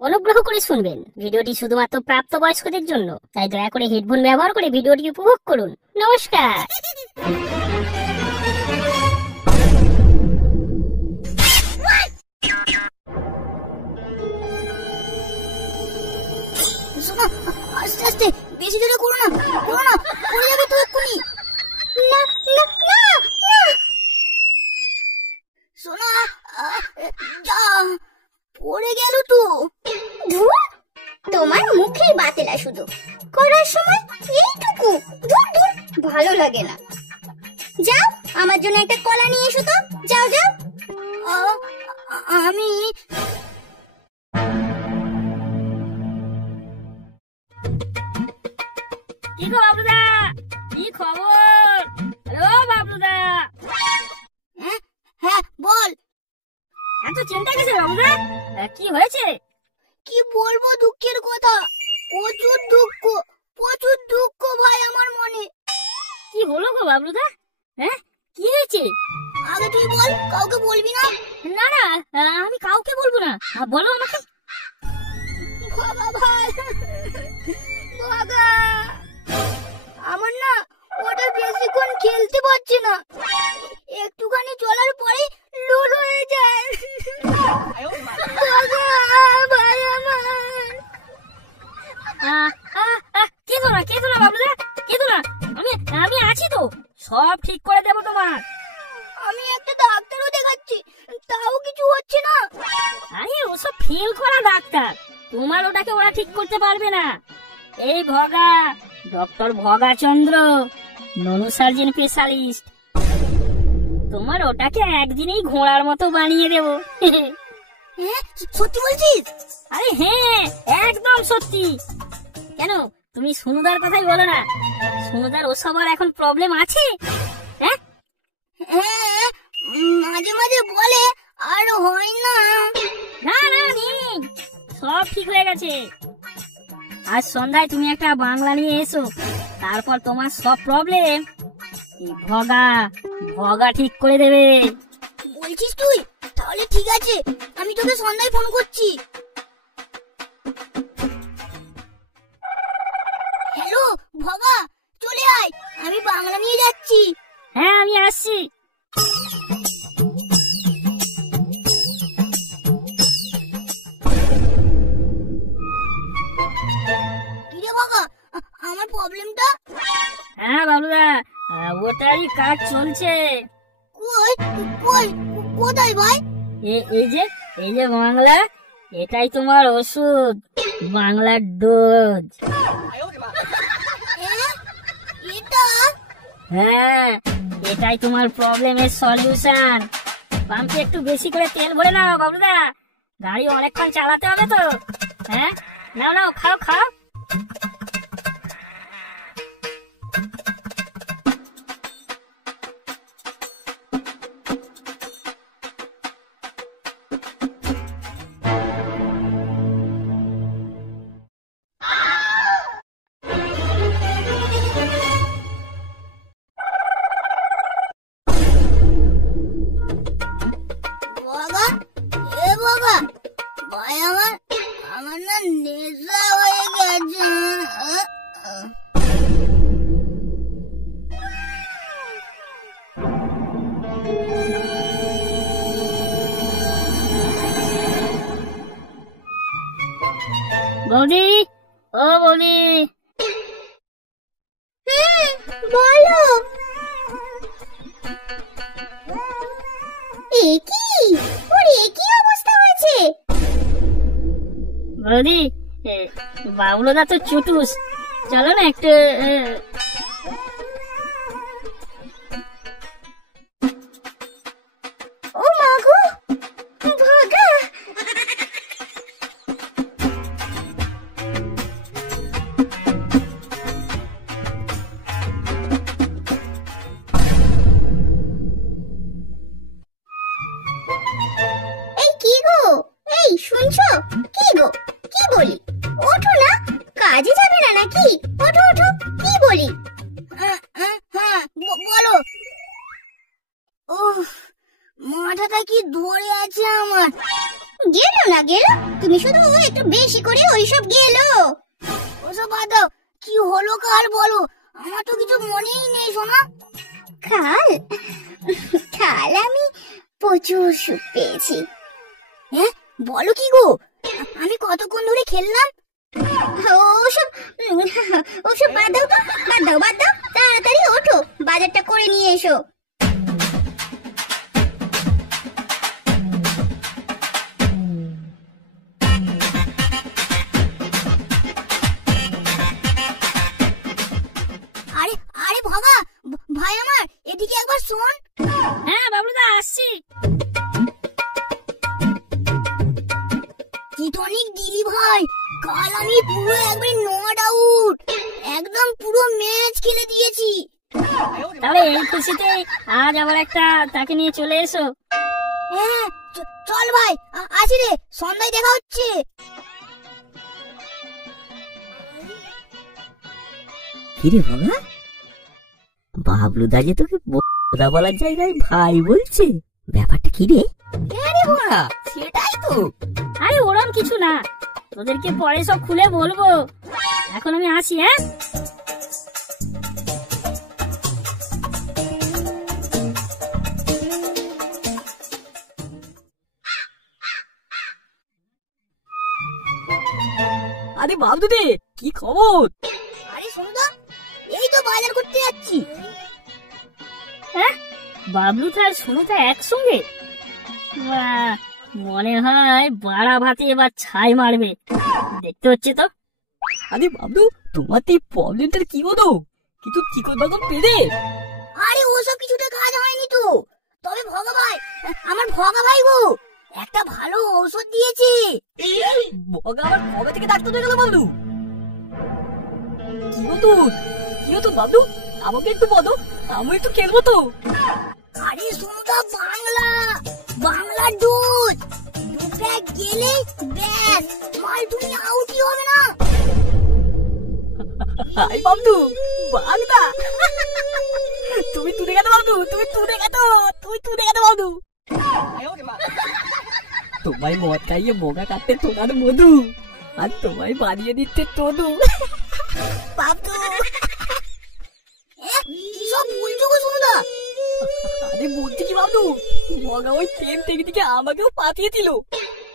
অনুগ্রহ করে শুনবেন, ভিডিওটি শুধুমাত্র প্রাপ্তবয়স্কদের জন্য, তাই দয়া করে হেডফোন ব্যবহার করে ভিডিওটি উপভোগ করুন। নমস্কার। আস্তে আস্তে, বেশি জোরে করো না, পড়ে যাবে তো এক্ষুনি। না না না না, সোনা, যা, পড়ে গেল তো। ধুর, তোমার মুখেই বাতেলা, শুধু করার সময় এইটুকু। ধুর ধুর, ভালো লাগে না। যাও, আমার জন্য একটা কলা নিয়ে এসো তো। যাও যাও। আমি কি গো বাবলুদা, কি খবর? হ্যালো বাবলুদা। হ্যাঁ বল। এত চিন্তা কিসে বাবলুদা? কি হয়েছে? কি বলবো, দুঃখের কথা। প্রচুর দুঃখ ভাই আমার মনে। কি হলো গো বাবলুদা? হ্যাঁ, কি হয়েছে? আগে তুই বল, কাউকে বলবি না। না না, আমি কাউকে বলবো না। বলো আমাকে। বাবা ভাই, বাবা, আমার না ওটা বেশিক্ষণ খেলতে পারছি না। একটুখানি চলার পরে লুল হয়ে যায়। বাবা, ভাই আমার। কেঁদো না বাবলুদা, কেঁদো না। আমি আছি তো, সব ঠিক করে দেবো তোমার। আমি একটা ডাক্তারও দেখাচ্ছি, তাও কিছু হচ্ছে না। আরে ওসব ফেল করা ডাক্তার, তোমার ওটাকে ওরা ঠিক করতে পারবে না। এই ভগা, ডক্টর ভগাচন্দ্র, ননু সার্জন স্পেশালিস্ট, তোমার ওটাকে একদিনেই ঘোড়ার মতো বানিয়ে দেবো। হ্যাঁ, সত্যি বলছিস? আরে হ্যাঁ, একদম সত্যি। কেন, তুমি সুনুদার কথাই বলো না? সুনুদার ওসব আর এখন প্রবলেম আছে? হ্যাঁ হ্যাঁ, মাঝে মাঝে বলে, আর হয় না। না না, নেই, সব ঠিক হয়ে গেছে। আজ সন্ধ্যায় তুমি একটা বাংলা নিয়ে এসো, তারপর তোমার সব প্রবলেম এই ভগা ঠিক করে দেবে। বলছিস তুই? তাহলে ঠিক আছে, আমি তোকে সন্ধ্যায় ফোন করছি। হ্যালো ভগা, চলে আয়, আমি বাংলা নিয়ে যাচ্ছি। হ্যাঁ, আমি আসছি। কিরে ভগা, আমার প্রবলেমটা? হ্যাঁ বাবলুদা, ওটারই কাজ চলছে। কই কই, কোথায় ভাই? এই যে বাংলা, এটাই তোমার ওষুধ, বাংলার ডোজ। এটা? হ্যাঁ, এটাই তোমার প্রবলেমের সলিউশন। পাম্পে একটু বেশি করে তেল ভরে নাও বাবলুদা, গাড়ি অনেকক্ষণ চালাতে হবে তো। হ্যাঁ, নাও খাও। ভগা, এ ভগা, ভাই আমার না নেশা হয়ে গেছে। বৌদি, ও বৌদি। বলো। একই অবস্থা হয়েছে। বৌদি, বাবলুদা তো চুটুস, চলো না একটু। ও মাগো, ভাগা। এই কি গো, এই শুনছো? কি গো, কি বলি? ওঠো না, কাজে যাবে না নাকি? ওঠো, কি বলি? শুধু একটু বেশি করে ওইসব গেলো। ওসব বাদ দাও, কি হলো কাল বলো, আমার তো কিছু মনেই নেই সোনা। কাল কাল আমি প্রচুর সুখ পেয়েছি। হ্যাঁ বলো কি গো, আমি কতক্ষণ ধরে খেললাম। ওসব ওসব বাদ দাও তো, বাদ দাও, তাড়াতাড়ি ওঠো, বাজারটা করে নিয়ে এসো। আরে আরে ভগা ভাই আমার, এদিকে একবার শোন। হ্যাঁ বাবলুদা আসছি। কি টনিক দিলি ভাই, কাল আমি পুরো একবার নট আউট, একদম পুরো ম্যাচ খেলে দিয়েছি। তাহলে এই খুশিতে আজ আবার একটা তাকে নিয়ে চলে এসো। হ্যাঁ চল ভাই, আসি রে, সন্ধ্যায় দেখা হচ্ছে। কিরে বাবা, বাবলুদা যে তোকে বোদা বলার জায়গায় ভাই বলছে, ব্যাপারটা কি রে? আরে বাবা সেটাই তো। আরে ওরম কিছু না, তোদেরকে পরে সব খুলে বলবো, এখন আমি আসি। হ্যাঁ আরে বাবলু রে, কি খবর? আরে শোনো তো, এই তো বাজার করতে যাচ্ছি। হ্যাঁ বাবলু আর সোনুটা একসঙ্গে, বাহ, মনে হয় বাড়া ভাতে এবার ছাই মারবে, দেখতে হচ্ছে তো। আরে বাবলু, তোমার তো এই প্রবলেমটার কি হলো? কিছু ঠিক বাগন পেলে? আরে ওসব কিছুতে কাজ হয়নি তো, তবে ভগা ভাই, আমার ভগা ভাই গো একটা ভালো ঔষধ দিয়েছে। বগা আবার কবে থেকে ডাক্তার হয়ে গেল বাবলু? কি হতো কি হতো বাবলু, আমাকে একটু বলো, আমি একটু খেলবো তো। আরে শুনুটা, বাংলা ডোজ, দুটা গেলে ব্যাস মাল, তুমি আউটই হবে না। হাই বাবলু, বাগদা তুমি তুলে গেছো বাবলু, বাবলু। তোমায় মদ খাইয়ে বোগা কাটতে তোমার মধু, আর তোমায় বানিয়ে দিচ্ছে তনু। বাবু কি সব বলছো গো শুনুদা? আরে বলছি কি বাবলু, বগা ওই ট্রেন থেকে দিকে আমাকেও পাঠিয়ে দিল।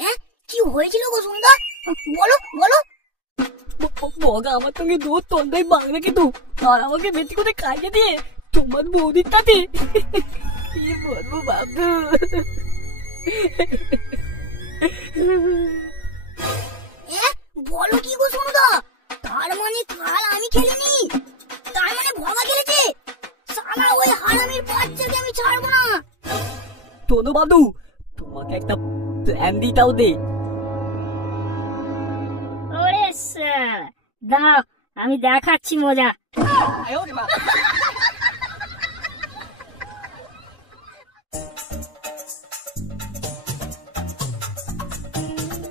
হ্যাঁ কি হয়েছিল গো শুনুদা, বলো বলো। বগা আমার সঙ্গে রোজ তন্দায় বাংলা খেত, আর আমাকে বেশি করে খাইয়ে দিয়ে তোমার বৌদির তাতে। কি বলবো বাবলু। বলো কি গো শুনুদা, তার মানে কাল আমি খেলিনি, তার মানে ভগা খেলেছে। শালা ওই হারামির বাচ্চাকে আমি ছাড়বো না। তনু বাবলু, তোমাকে একটা প্ল্যান দিতাও দে। ওরে স্যার, দাঁড়াও আমি দেখাচ্ছি মজা।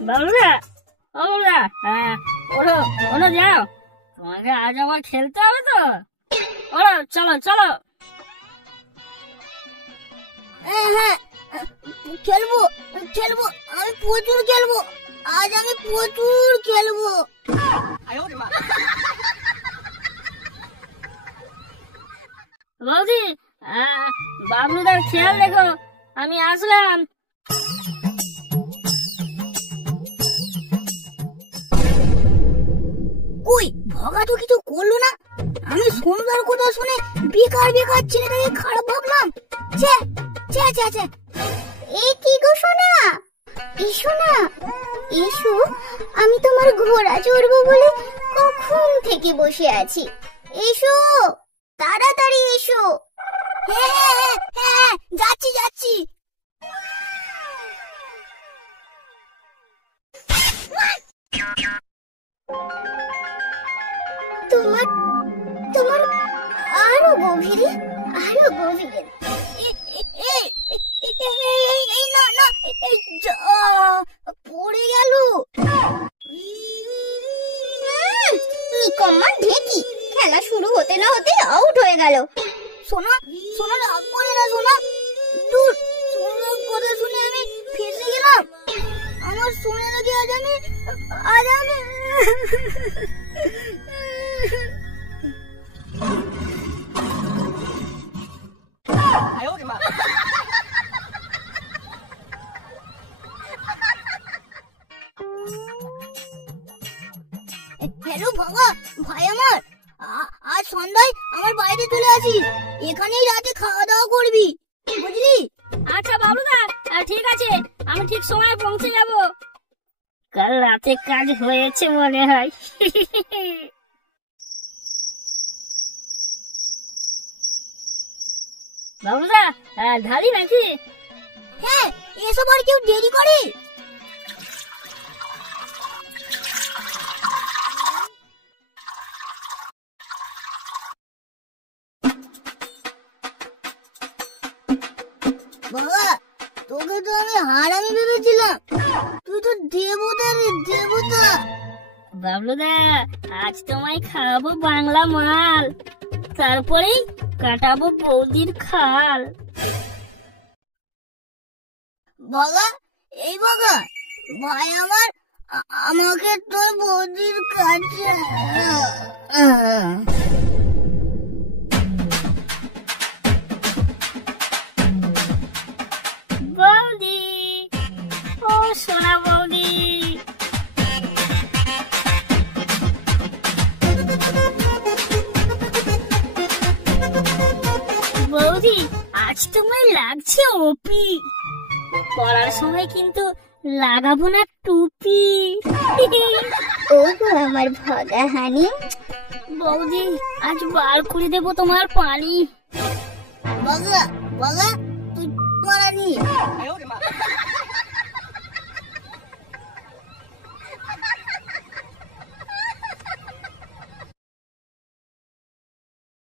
বাবলুদা, ও বাবলুদা, ওঠো ওঠো, যাও, তোমাকে আজ আবার খেলতে হবে তো। ওঠো, চলো চলো। হ্যাঁ খেলবো, আমি প্রচুর খেলবো, আজ আমি প্রচুর খেলবো। বৌদি, বাবলুদার খেয়াল দেখো, আমি আসলাম। কই ভগা তো কিছু করলো না, আমি সুন্দর কথা শুনে বেকার ছেলেটাকে খারাপ ভাবলাম। ছে ছে ছে ছে। এই কি গো সোনা, এসো না, এসো, আমি তোমার ঘোড়া চড়বো বলে কখন থেকে বসে আছি। এসো, তাড়াতাড়ি এসো। হ্যাঁ যাচ্ছি। তোমার তোমার আরো গভীরে, এই না পড়ে গেল। নিকম্মা ঢেকি, খেলা শুরু হতে না হতে আউট হয়ে গেল। সোনা রাগ করে না সোনা, দূর সোনার কথা শুনে আমি ফেসে গেলাম। আমার শুনে নাকি আজ আমি হ্যালো ভগা ভাই আমার আজ সন্ধ্যায় আমার বাইরে চলে আসিস, এখানেই রাতে খাওয়া দাওয়া করবি বুঝলি? আচ্ছা বাবলুদা, ঠিক আছে, আমি ঠিক সময় পৌঁছে যাব। কাল রাতে কাজ হয়েছে মনে হয়। বাবলুদা, ঢালি নাকি? হ্যাঁ, এসব আর কেউ দেরি করে? বাবা, তোকে তো আমি হারামি ভেবেছিলাম, তুই তো দেবতা রে দেবতা। বাবলুদা, আজ তোমায় খাওয়াবো বাংলা মাল, তারপরেই কাটাবো বৌদির খাল। বাবা, এই বাবা, ভাই আমার আমাকে তোর বৌদির কাছে বৌদি, ও সোনা বৌদি। বৌদি, আজ তোমায় লাগছে ওপি, পড়ার সময় কিন্তু লাগাবো না টুপি। ও গো আমার ভগা হানি। বৌদি, আজ বার করে দেবো তোমার পানি। বাগা বাগা, তুই মারানি